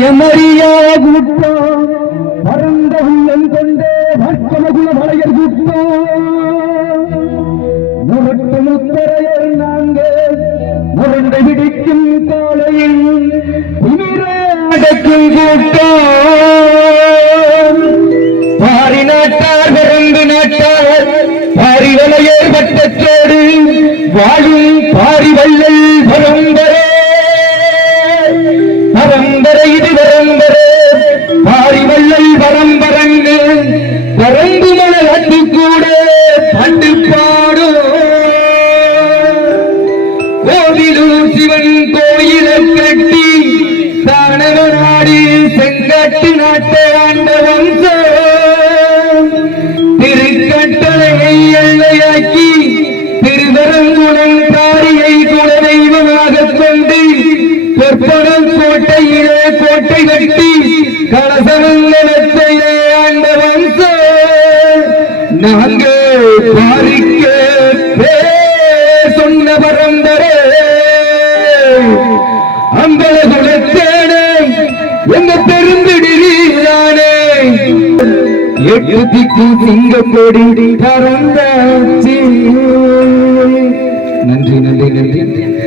பயமறியா கூட்டம். பரந்த உள்ளம் கொண்டே பக்தமகுல மலையர் கூட்டம். முரட்டு முத்தரையர் நாங்கள் முரண்டை பிடிக்கும் காலையில் அடக்கும் கூட்டம். பாரி நாட்டார் நாட்டார் பாரி வட்டத்தோடு வாழும் பாரி வள்ளல் பரந்த பரம்பரை இது பரம்பரை பாரி வள்ளல் பரம்பரங்கு பரம்பு மணல் அட்டு கூட பண்டு பாடும். கோவிலூர் சிவன் கோயில கட்டி தானவனாடி செங்கட்டு நாட்டை ஆண்ட வம்சம். திருக்கட்டளையை எல்லையாக்கி திருவரங்குணம் தாரியை குலதெய்வமாக கொண்டு பொற்பனம் கோட்டையில் கோட்டை கட்டி கலசமங்கலத்தையே ஆண்ட வம்சம் நாங்கள் பாரிக்க சொன்ன பரந்தரே அம்பல குலத்தேனே எங்க பெருந்திடிலானே எட்டு திக்கு சிங்கப்பொடி பறந்தாச்சு. நன்றி நன்றி நன்றி.